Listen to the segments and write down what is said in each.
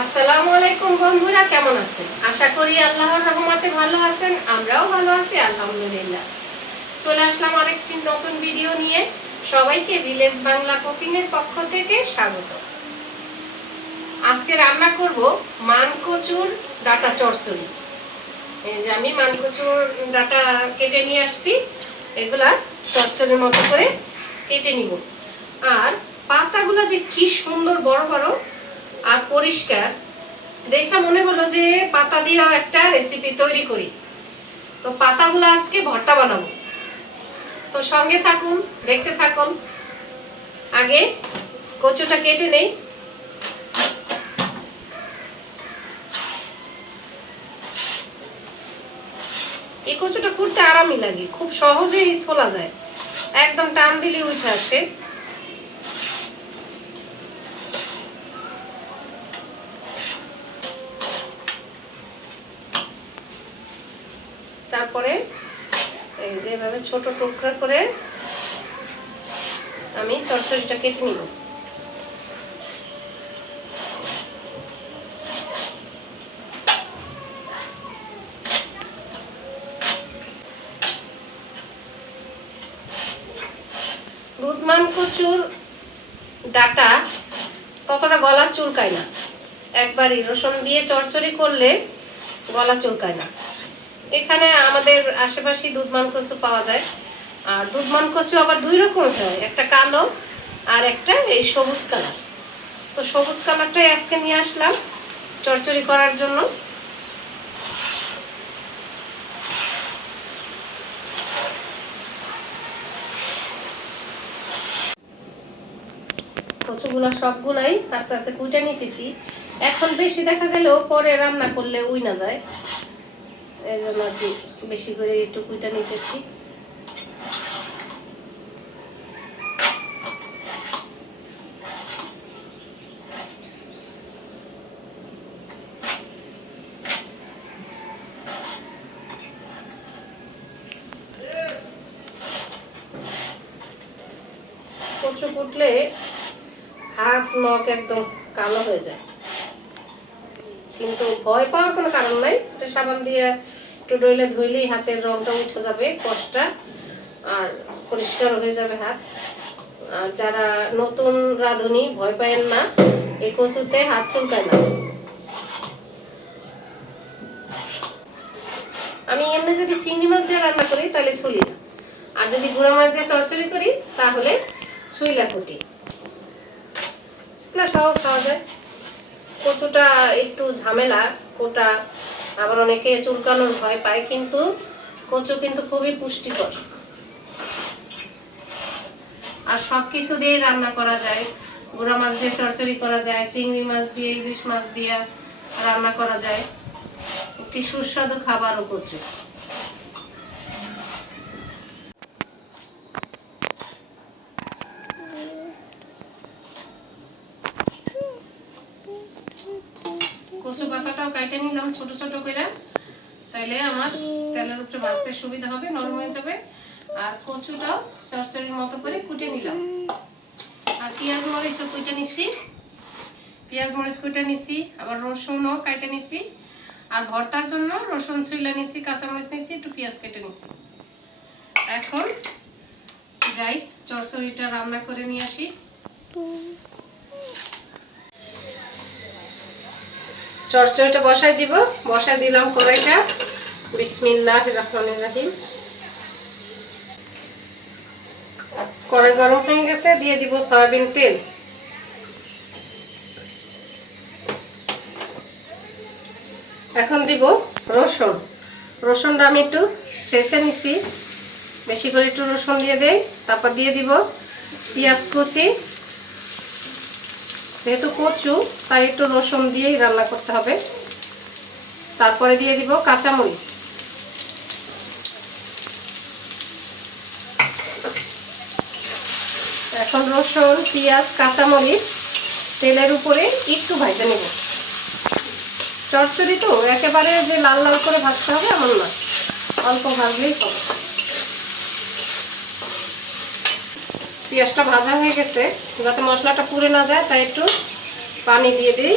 আসসালামু আলাইকুম বন্ধুরা, কেমন আছেন? আশা করি আল্লাহর রহমতে ভালো আছেন, আমরাও ভালো আছি, আলহামদুলিল্লাহ। চলে আসলাম আরেকটি নতুন ভিডিও নিয়ে। সবাইকে ভিলেজ বাংলা কুকিং এর পক্ষ থেকে স্বাগত। আজকে রান্না করব মানকচুর ডাটা চচ্চড়ি এই যে আমি মানকচুর ডাটা কেটে নিয়ে আসছি, এগুলা চচ্চড়ির মতো করে কেটে নিব। আর পাতাগুলো যে কি সুন্দর বড় বড় আর পরিষ্কার। দেখে মনে হলো যে পাতা দিয়েও একটা রেসিপি তৈরি করি। তো পাতাগুলো আজকে ভর্তা বানাবো। তো সঙ্গে থাকুন, দেখতে থাকুন। আগে কচুটা কেটে নেই। এই কচুটা করতে আরামই লাগে, খুব সহজেই ছোলা যায়। একদম টান দিলে উঠে আসে তারপরে এই যেভাবে ছোট টুকরা করে আমি চচ্চড়িটা কেটে নিব। দুধমান কচুর ডাটা ততটা গলা চুলকায় না? একবারই রসুন দিয়ে চচ্চড়ি করলে গলা চুলকায় না। এখানে আমাদের আশেপাশে দুধমান কচু পাওয়া যায়। আর দুধমান কচু আবার দুই রকমের হয়, একটা কালো আর একটা এই সবুজ কালার। তো সবুজ কালারটাই আজকে নিয়ে আসলাম চচ্চড়ি করার জন্য। কচুগুলা সবগুলাই আস্তে আস্তে কুইটা নিতেছি। এখন বেশি দেখা গেলেও পরে রান্না করলে উই না যায়। এই জন্য আর কি বেশি করে একটু কুইটা নিতেছি। কচু কুটলে হাত, নখ একদম কালো হয়ে যায়। কিন্তু ভয় পাওয়ার কোনো কারণ নাই। এটা সাবান দিয়ে একটু ডইলে ধুইলেই হাতের রংটা উঠে যাবে কষ্টটা আর পরিষ্কার হয়ে যাবে হাত। আর যারা নতুন রাঁধুনি, ভয় পায়েন না, এই কচুতে হাত চুলকায় না। আমি এমনি যদি চিংড়ি মাছ দিয়ে রান্না করি, তাহলে ছুলি না। আর যদি গুঁড়া মাছ দিয়ে চড়চড়ি করি, তাহলে ছুইলা কুটি। সেগুলো সহ খাওয়া যায়। কচুটা একটু ঝামেলা, কোটা আবার অনেকে চুলকানোর ভয় পায়, কিন্তু কচু কিন্তু খুবই পুষ্টিকর। আর সব কিছু দিয়েই রান্না করা যায়। গুঁড়া মাছ দিয়ে চড়চড়ি করা যায়, চিংড়ি মাছ দিয়ে, ইলিশ মাছ দিয়ে রান্না করা যায়। একটি সুস্বাদু খাবারও কচু পাতাটাও কাইটে নিলাম ছোট ছোট করে তাইলে আমার তেলের উপরে ভাজতে সুবিধা হবে, নরম হয়ে যাবে। আর কচুটাও চরচড়ির মতো করে কুটে নিলাম। আর পেঁয়াজ মরিচও কুটে নিছি। পেঁয়াজ মরিচ কুটে নিছি, আবার রসুনও কাটে নিছি। আর ভর্তার জন্য রসুন ছুইলা নিছি, কাঁচামরিচ নিছি, একটু পেঁয়াজ কেটে নিছি। এখন যাই, চরচড়িটা রান্না করে নিয়ে আসি। চরচড়িটা বসাই দিব, বসাই দিলাম কড়াইটা। বিসমিল্লাহ রহমান রাহিম। কড়াই গরম হয়ে গেছে, দিয়ে দিব সয়াবিন তেল। এখন দিব রসুন। রসুনটা আমি একটু শেষে নিছি। বেশি করে একটু রসুন দিয়ে দেই। তারপর দিয়ে দিব পেঁয়াজ কুচি। যেহেতু কচু, তাই একটু রসুন দিয়েই রান্না করতে হবে। তারপরে দিয়ে দিব কাঁচামরিচ। এখন রসুন, পেঁয়াজ, কাঁচামরিচ তেলের উপরে একটু ভাজতে নেব। চচ্চড়ি তো, একেবারে যে লাল লাল করে ভাজতে হবে এমন না। অল্প ভাজলেই হবে। পেঁয়াজটা ভাজা হয়ে গেছে। যাতে মশলাটা পুড়ে না যায়, তাই একটু পানি দিয়ে দিই।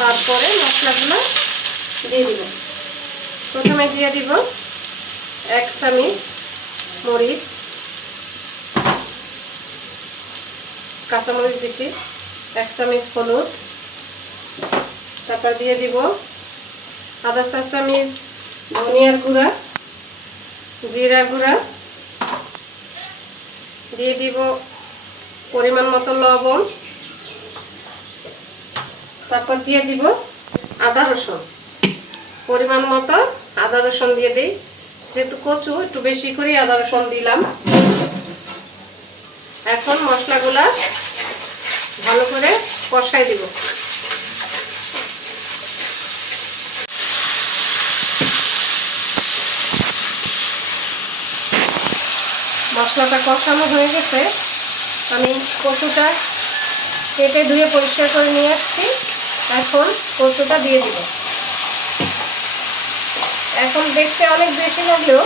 তারপরে মশলাগুলো দিয়ে দিব। প্রথমে দিয়ে দিব এক চামিচ মরিচ কাঁচামরিচ দিছি এক চামিচ হলুদ, তারপর দিয়ে দিব আদা চা চামিচ ধনিয়ার গুঁড়া, জিরা গুঁড়া, দিয়ে দিব পরিমাণ মতো লবণ, তারপর দিয়ে দিব আদা রসুন, পরিমাণ মতো আদা রসুন দিয়ে দিই। যেহেতু কচু, একটু বেশি করে আদা রসুন দিলাম। এখন মশলাগুলা ভালো করে কষাই দিব। মশলাটা কষানো হয়ে গেছে। আমি কচুটা কেটে ধুয়ে পরিষ্কার করে নিয়ে আসছি। এখন কচুটা দিয়ে দিব। এখন দেখতে অনেক বেশি লাগলেও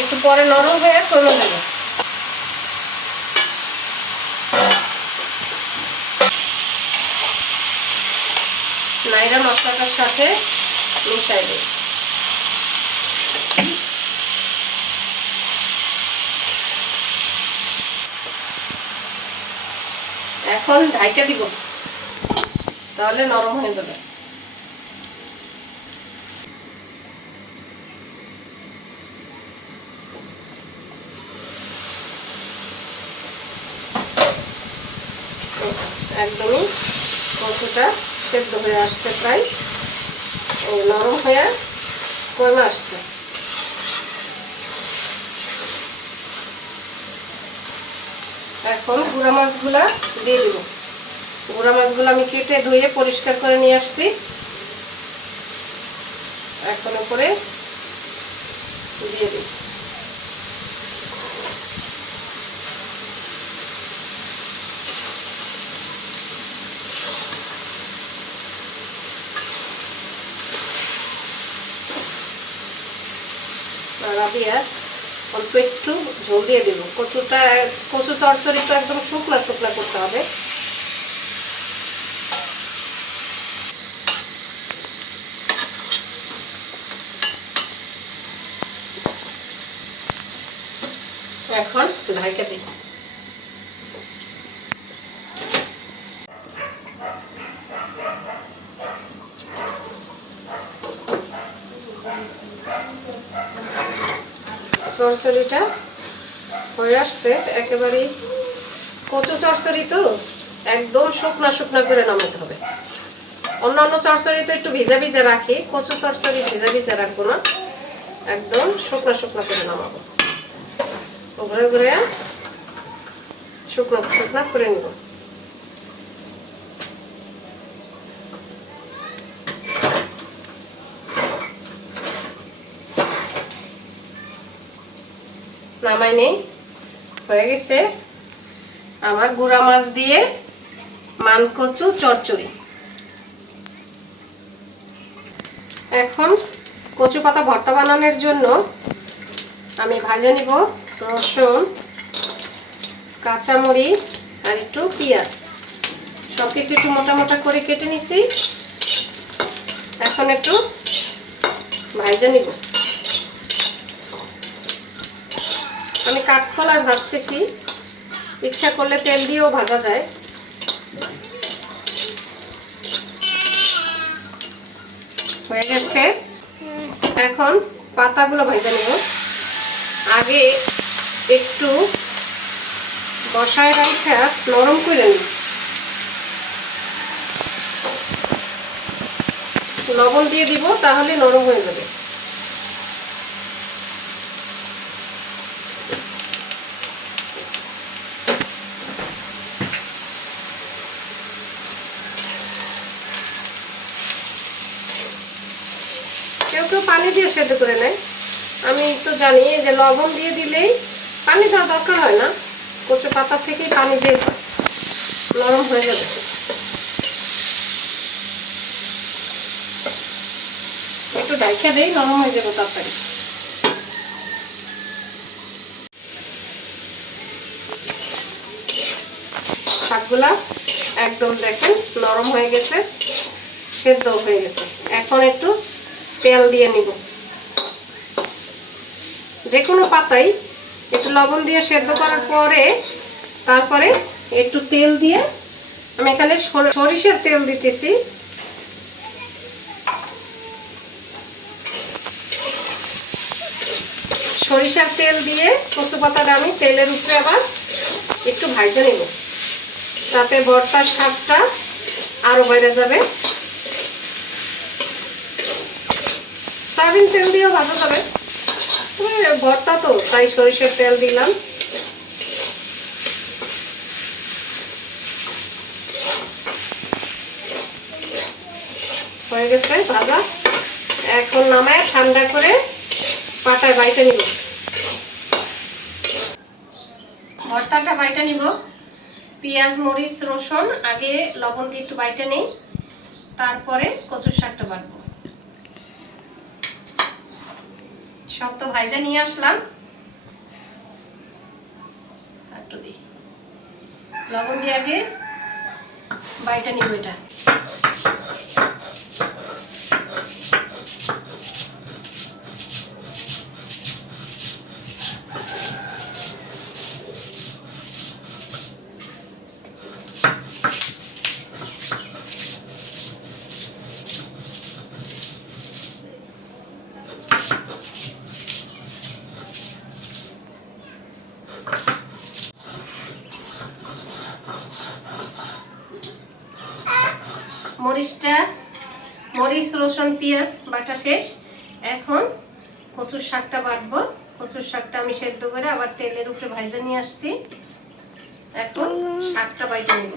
একটু পরে নরম হয়ে কমে দেবে। নাইরা মশলাটার সাথে মিশাই দিই এখন ঢাইকা দিব, তাহলে নরম হয়ে যাবে। একদমই কচুটা সেদ্ধ হয়ে আসছে প্রায়। নরম হয়ে কমে আসছে। এখন গুঁড়া মাছগুলা দিয়ে দিব। গুঁড়া মাছগুলো আমি কেটে ধুয়ে পরিষ্কার করে নিয়ে আসছি। এখন উপরে দিয়ে দিই রাবিয়া অল্প একটু ঝোল দিয়ে দেব। কচুটা, কচু চরচরি তো একদম শুকনা শুকনা করতে হবে। এখন ঢাকা দিই চরচড়িটা হয়ে আসছে, একেবারেই কচু চরচড়ি তো, একদম শুকনা শুকনা করে নামাতে হবে। অন্যান্য চরচড়ি তো একটু ভিজা ভিজা রাখি, কচু চরচড়ি ভিজা ভিজা রাখব না, একদম শুকনা শুকনা করে নামাবো। ঘুরে ঘুরে শুকনো শুকনা করে নিব। নামাই নেই। হয়ে গেছে। আমার গুড়া মাছ দিয়ে মানকচু চচ্চড়ি এখন কচু পাতা ভর্তা বানানোর জন্য আমি ভাজে নিব রসুন, কাঁচামরিচ আর একটু পেঁয়াজ। সব কিছু একটু মোটা মোটা করে কেটে নিছি। এখন একটু ভাজে নিব আমি কাঠকলা ভাজতেছি। ইচ্ছা করলে তেল দিয়েও ভাজা যায়। হয়ে গেছে। এখন পাতাগুলো ভেজে নেব। আগে একটু বসায় রাখা নরম করে নিই। লবণ দিয়ে দিব, তাহলে নরম হয়ে যাবে। কেউ পানি দিয়ে সেদ্ধ করে নেয়। আমি তো জানি যে লবণ দিয়ে দিলেই পানি দেওয়া দরকার হয় না। কচু পাতা থেকেই পানি হয়। নরম হয়ে যাবে। একটু ডাইখা দেই, নরম হয়ে যাবে তাড়াতাড়ি শাকগুলা একদম দেখেন নরম হয়ে গেছে সেদ্ধ হয়ে গেছে। এখন একটু তেল দিয়ে নিব। যে কোনো পাতাই একটু লবণ দিয়ে সেদ্ধ করার পরে তারপরে একটু তেল দিয়ে আমি এখানে সর- সরিষার তেল দিতেছি। সরিষার তেল দিয়ে কচু পাতাটা আমি তেলের উপরে আবার একটু ভাজে নেব। তাতে ভর্তার স্বাদটা আরও বেড়ে যাবে। সয়াবিন তেল দিয়েও ভাজা যাবে। ভর্তা তো, তাই সরিষার তেল দিলাম। হয়ে গেছে ভাজা। এখন নামায় ঠান্ডা করে পাটায় বাইটা নিব। ভর্তাটা বাইটা নিব। পেঁয়াজ, মরিচ, রসুন, আগে লবণ দিয়ে একটু বাইটা নেই। তারপরে কচুর শাকটা বাটবো। সব তো ভাইজা নিয়ে আসলাম। একটু দিই লবণ দিয়ে আগে বাড়িটা নিব এটা মরিচটা মরিচ রসুন পেঁয়াজ বাটা শেষ। এখন কচুর শাকটা বাটবো। কচুর শাকটা আমি সেদ্ধ করে আবার তেলের উপরে ভাইজা নিয়ে আসছি। এখন শাকটা বাইটে নেব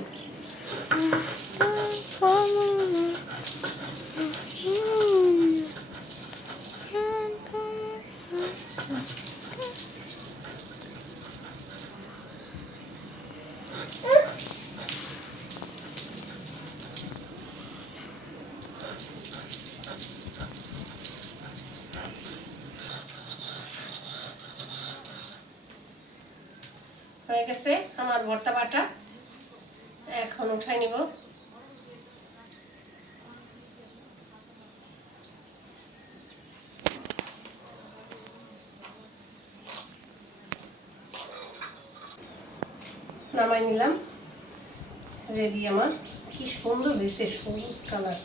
হয়ে গেছে আমার ভর্তা বাটা এখন উঠাই নিব। নামাই নিলাম। রেডি আমার। কি সুন্দর হয়েছে, সবুজ কালার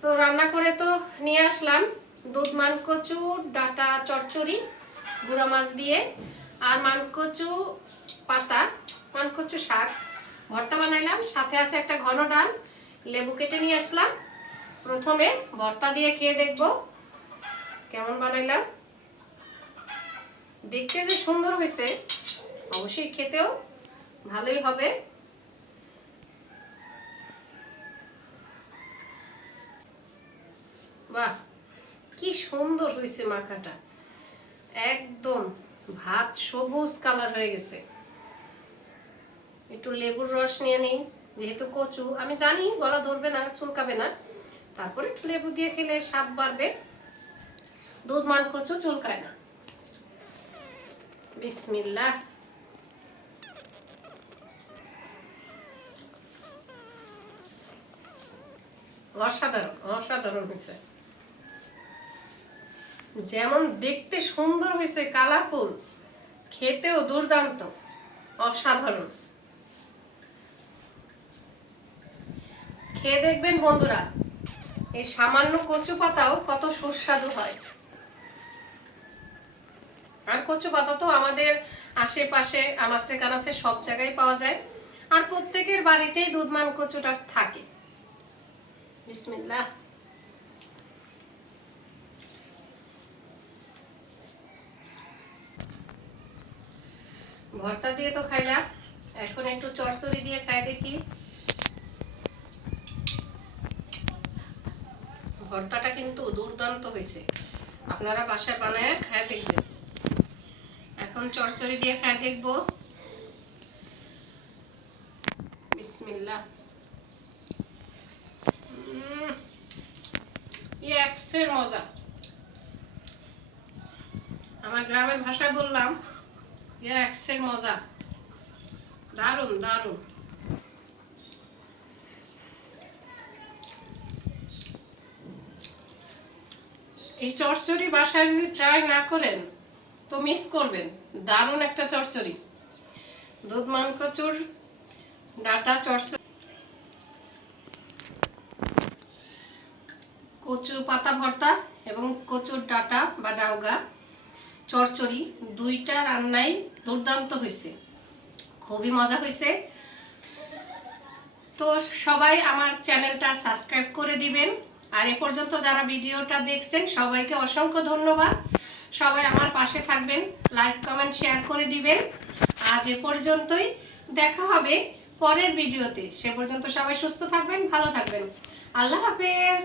তো রান্না করে তো নিয়ে আসলাম। দুধ মানকচু, ডাটা চচ্চড়ি গুঁড়া মাছ দিয়ে, আর মানকচু পাতা, মানকচু শাক। ভর্তা বানাইলাম, সাথে আছে একটা ঘন ডাল, লেবু কেটে নিয়ে আসলাম। প্রথমে ভর্তা দিয়ে খেয়ে দেখব কেমন বানাইলাম। দেখতে যে সুন্দর হয়েছে, অবশ্যই খেতেও ভালোই হবে। বাহ! কি সুন্দর হয়েছে মাখাটা। একদম ভাত সবুজ কালার হয়ে গেছে। একটু লেবুর রস নিয়ে নেই, যেহেতু কচু। আমি জানি গলা ধরবে না, চুলকাবে না। তারপরে একটু লেবু দিয়ে খেলে স্বাদ বাড়বে। দুধ মান কচু চুলকায় না। বিসমিল্লাহ। অসাধারণ অসাধারণ হয়েছে। যেমন দেখতে সুন্দর হয়েছে, কালারফুল, খেতেও দুর্দান্ত, অসাধারণ। খেয়ে দেখবেন বন্ধুরা, এই সামান্য কচু পাতাও কত সুস্বাদু হয়। আর কচু পাতা তো আমাদের আশেপাশে, আনাচে কানাচে সব জায়গায় পাওয়া যায়। আর প্রত্যেকের বাড়িতেই দুধমান কচুটা থাকে। বিসমিল্লাহ। ভর্তা দিয়ে তো খাইলাম। এখন একটু চচ্চড়ি দিয়ে খাই দেখি। ভর্তাটা কিন্তু দুর্দান্ত হয়েছে। আপনারা বাসায় বানায় খায় দেখবেন। এখন চচ্চড়ি দিয়ে খায় দেখব। এক্সের মজা। আমার গ্রামের ভাষায় বললাম এক্সের মজা দারুণ দারুণ এই চচ্চড়ি বাসায় যদি ট্রাই না করেন, তো মিস করবেন। দারুণ একটা চচ্চড়ি দুধ, মান, কচুর, ডাটা চচ্চড়ি কচু, পাতা, ভর্তা এবং কচুর ডাটা বা ডাউগা। চচ্চড়ি দুইটা রান্নাই দুর্দান্ত হয়েছে খুবই মজা হয়েছে তো সবাই আমার চ্যানেলটা সাবস্ক্রাইব করে দিবেন। আর এ পর্যন্ত যারা ভিডিওটা দেখছেন, সবাইকে অসংখ্য ধন্যবাদ। সবাই আমার পাশে থাকবেন, লাইক, কমেন্ট, শেয়ার করে দিবেন। আজ এ পর্যন্তই। দেখা হবে পরের ভিডিওতে। সে পর্যন্ত সবাই সুস্থ থাকবেন, ভালো থাকবেন। আল্লাহ হাফেজ।